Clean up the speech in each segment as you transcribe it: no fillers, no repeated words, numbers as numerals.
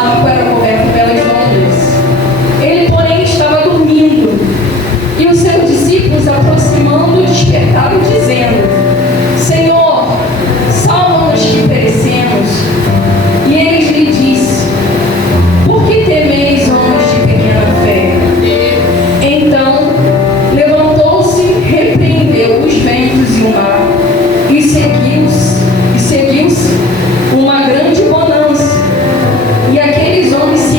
barco era coberto pelas ondas. Ele, porém, estava dormindo. E os seus discípulos, aproximando, despertaram, dizendo: Senhor, salva-nos que perecemos. E ele lhe disse: Por que temeis, homens de pequena fé? Então levantou-se, repreendeu os ventos e o mar, e seguiu-se uma grande bonança. E aqueles homens se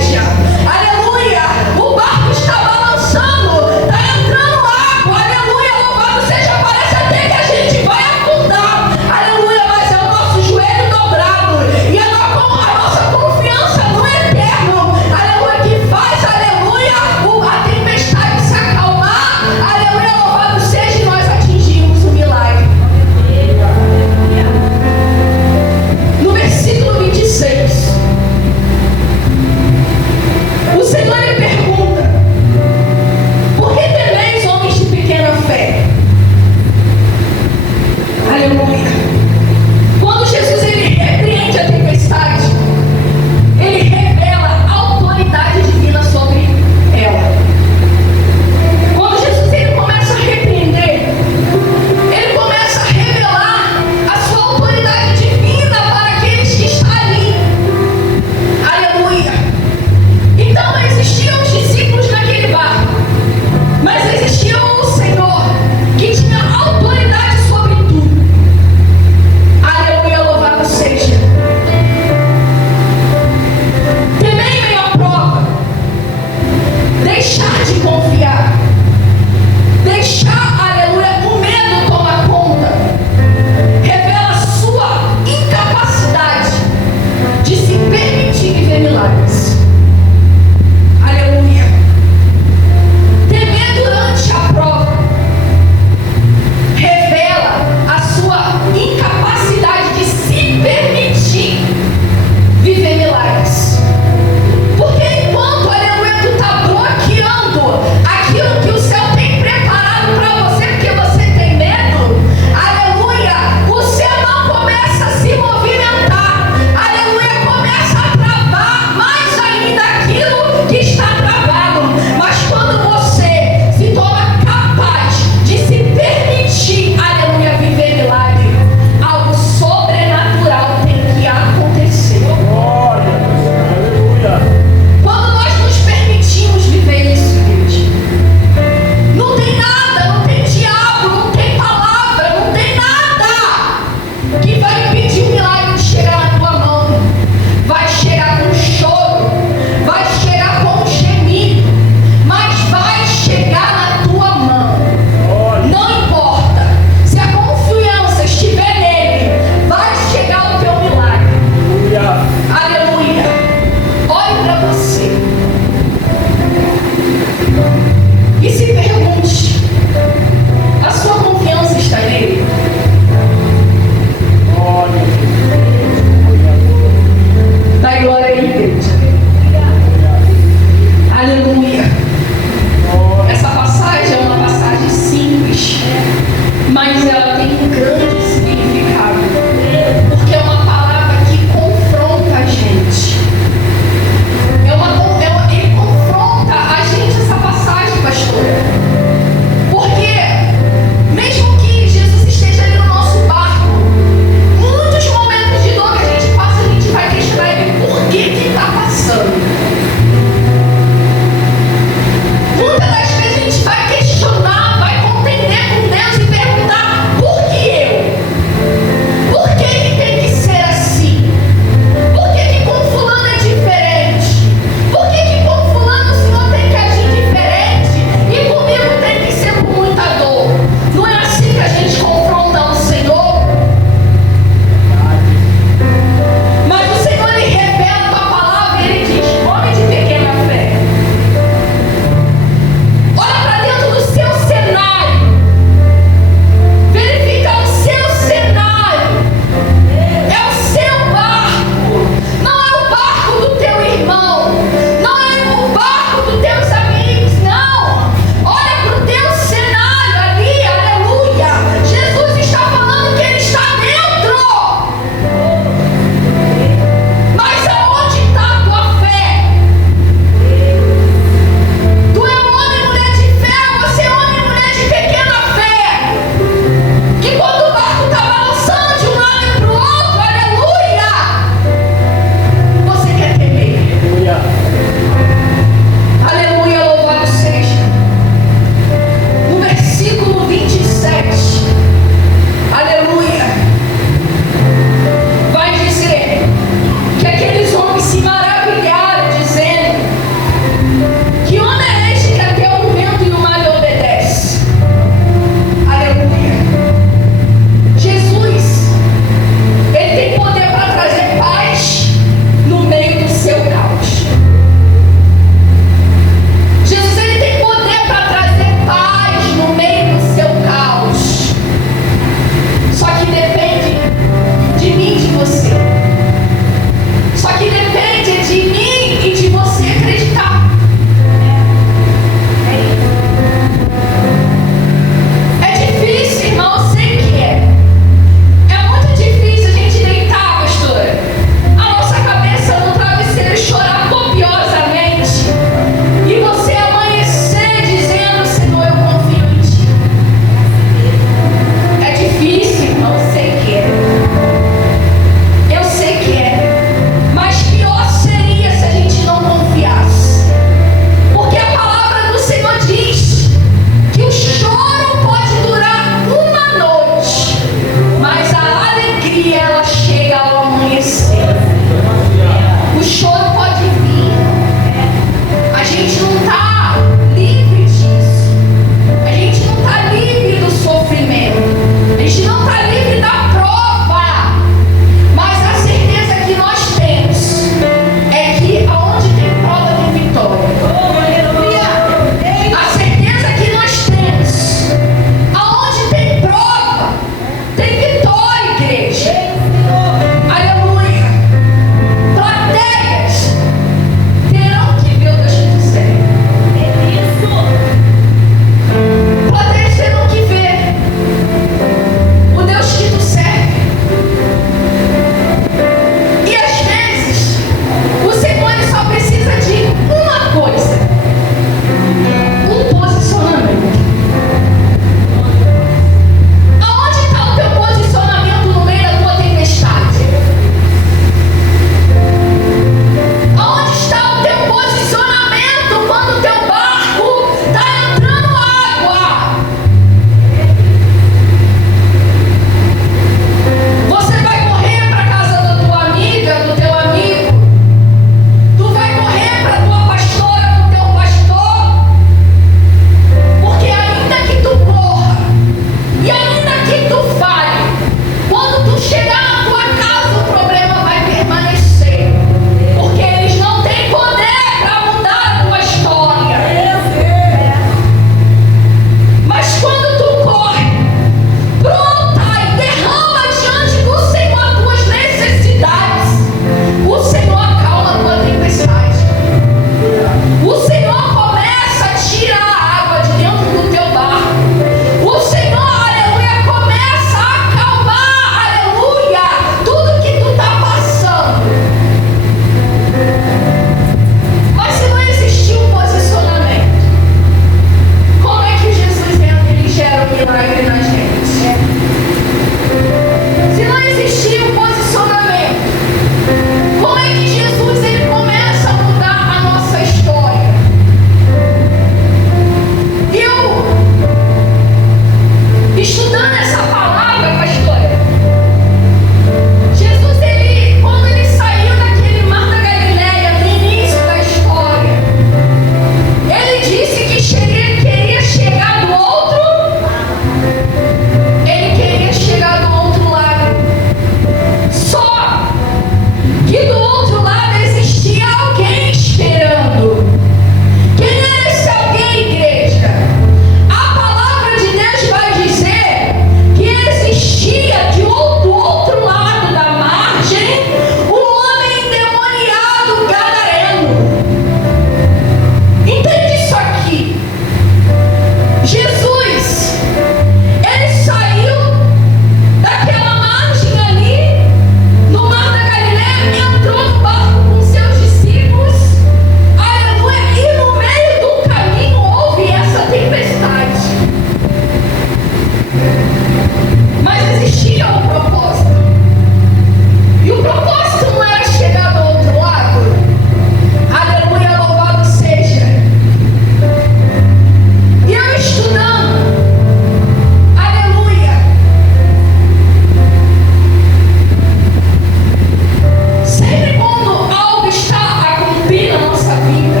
vida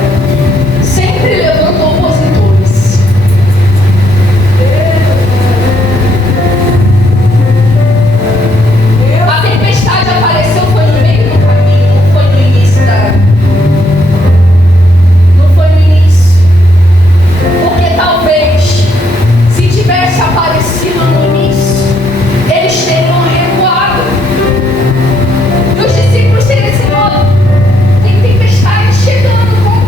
sempre levanta opositores. A tempestade apareceu foi no meio do caminho, não foi no início não foi no início. Porque talvez, se tivesse aparecido no início, eles teriam recuado. E os discípulos teriam dito: tem tempestade chegando,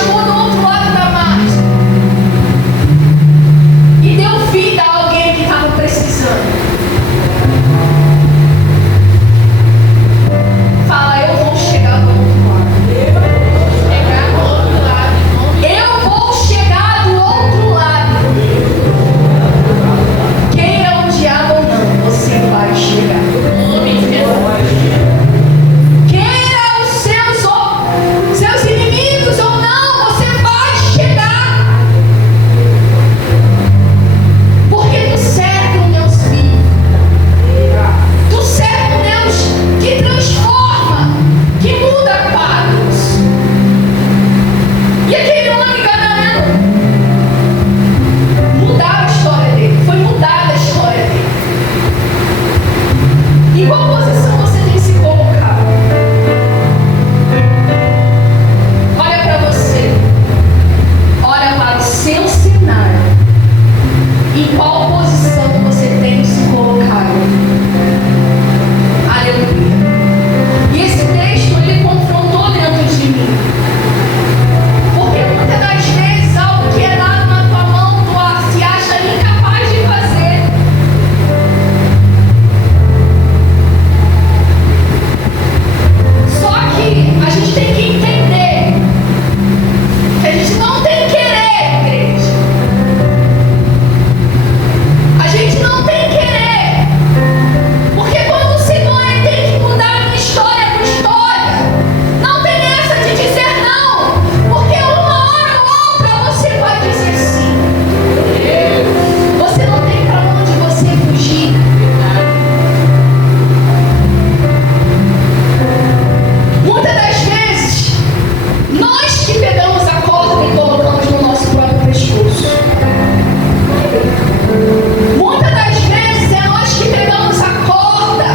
chegou do outro lado da margem e deu vida a alguém que estava precisando. Fala, eu vou chegar do outro lado. Eu vou chegar do outro lado. Queira o diabo ou não, você vai chegar. Queira os seus inimigos ou não, você vai chegar. Porque tu serve um Deus vivo. Tu serve um Deus que transforma, que muda quadros. E aquele homem gadareno, mudaram a história dele, foi mudada a história dele. Em qual posição você tem se colocado? Olha para você, olha para o seu cenário. Em qual posição você tem se colocado? Aleluia. E esse texto, ele confrontou dentro de mim. Porque muitas das vezes algo que é dado na tua mão, tu se acha incapaz de fazer. Só que a gente tem que entender que a gente não tem que querer, igreja. A gente não tem que querer. Porque quando o Senhor tem que mudar a minha história com história, não tem essa de dizer não. Porque uma hora ou outra você vai dizer sim. Você não tem para onde você fugir. Muitas das vezes, nós que pegamos a corda e colocamos no nosso próprio pescoço. Muitas das vezes é nós que pegamos a corda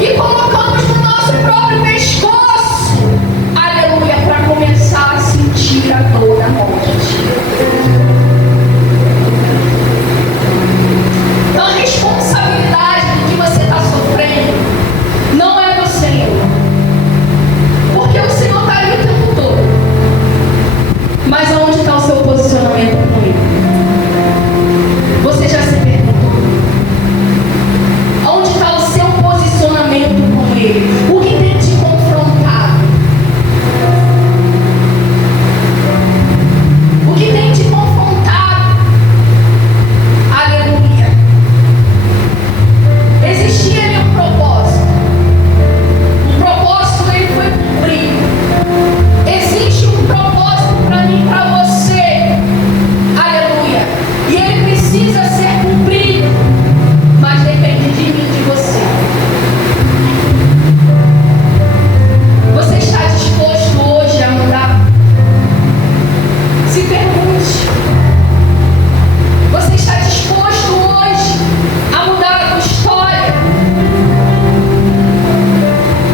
e colocamos no nosso próprio pescoço. Aleluia, para começar a sentir a dor da morte. Então a responsabilidade do que você está sofrendo não é do Senhor. Porque o Senhor está ali o tempo todo. Mas aonde está o seu posicionamento com Ele? Você já se perguntou? Onde está o seu posicionamento com Ele? O que tem te confrontado? O que tem te confrontado? Aleluia. Existia ali um propósito. O propósito ele foi cumprido. Existe um propósito para mim, para você. Aleluia. E ele precisa ser cumprido. Mas depende de mim, de você. Você está disposto hoje a mudar? Se pergunte. Você está disposto hoje a mudar a tua história?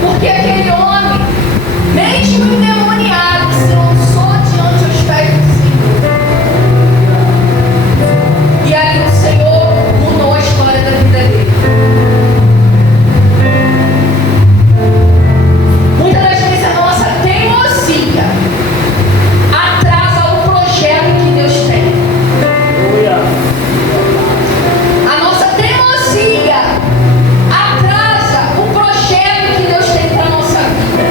Porque aquele homem, mesmo endemoniado, se lançou diante aos pés do Senhor. E ali o Senhor mudou a história da vida dele. Muitas das vezes a nossa teimosia atrasa o projeto que Deus tem. A nossa teimosia atrasa o projeto que Deus tem para a nossa vida.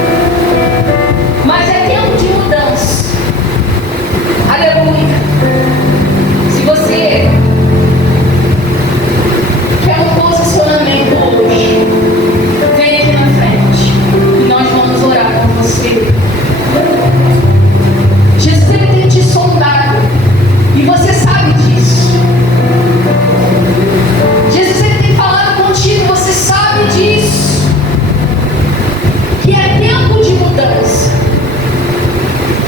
Mas é tempo de mudança. Aleluia. Se você quer um posicionamento hoje, vem aqui na frente e nós vamos orar com você. Jesus, ele tem te sondado e você sabe disso. Jesus, ele tem falado contigo e você sabe disso. Que é tempo de mudança.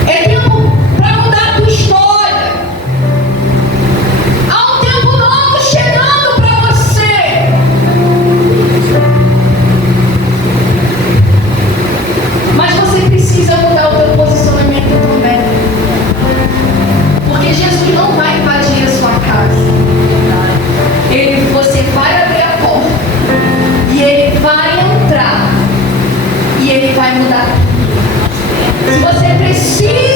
É tempo para mudar a tua história. Há um tempo novo chegando para você. Mas você precisa mudar o teu posicionamento também. Porque Jesus não vai invadir a sua casa. Você vai abrir a porta. E Ele vai entrar. E Ele vai mudar. Se você precisa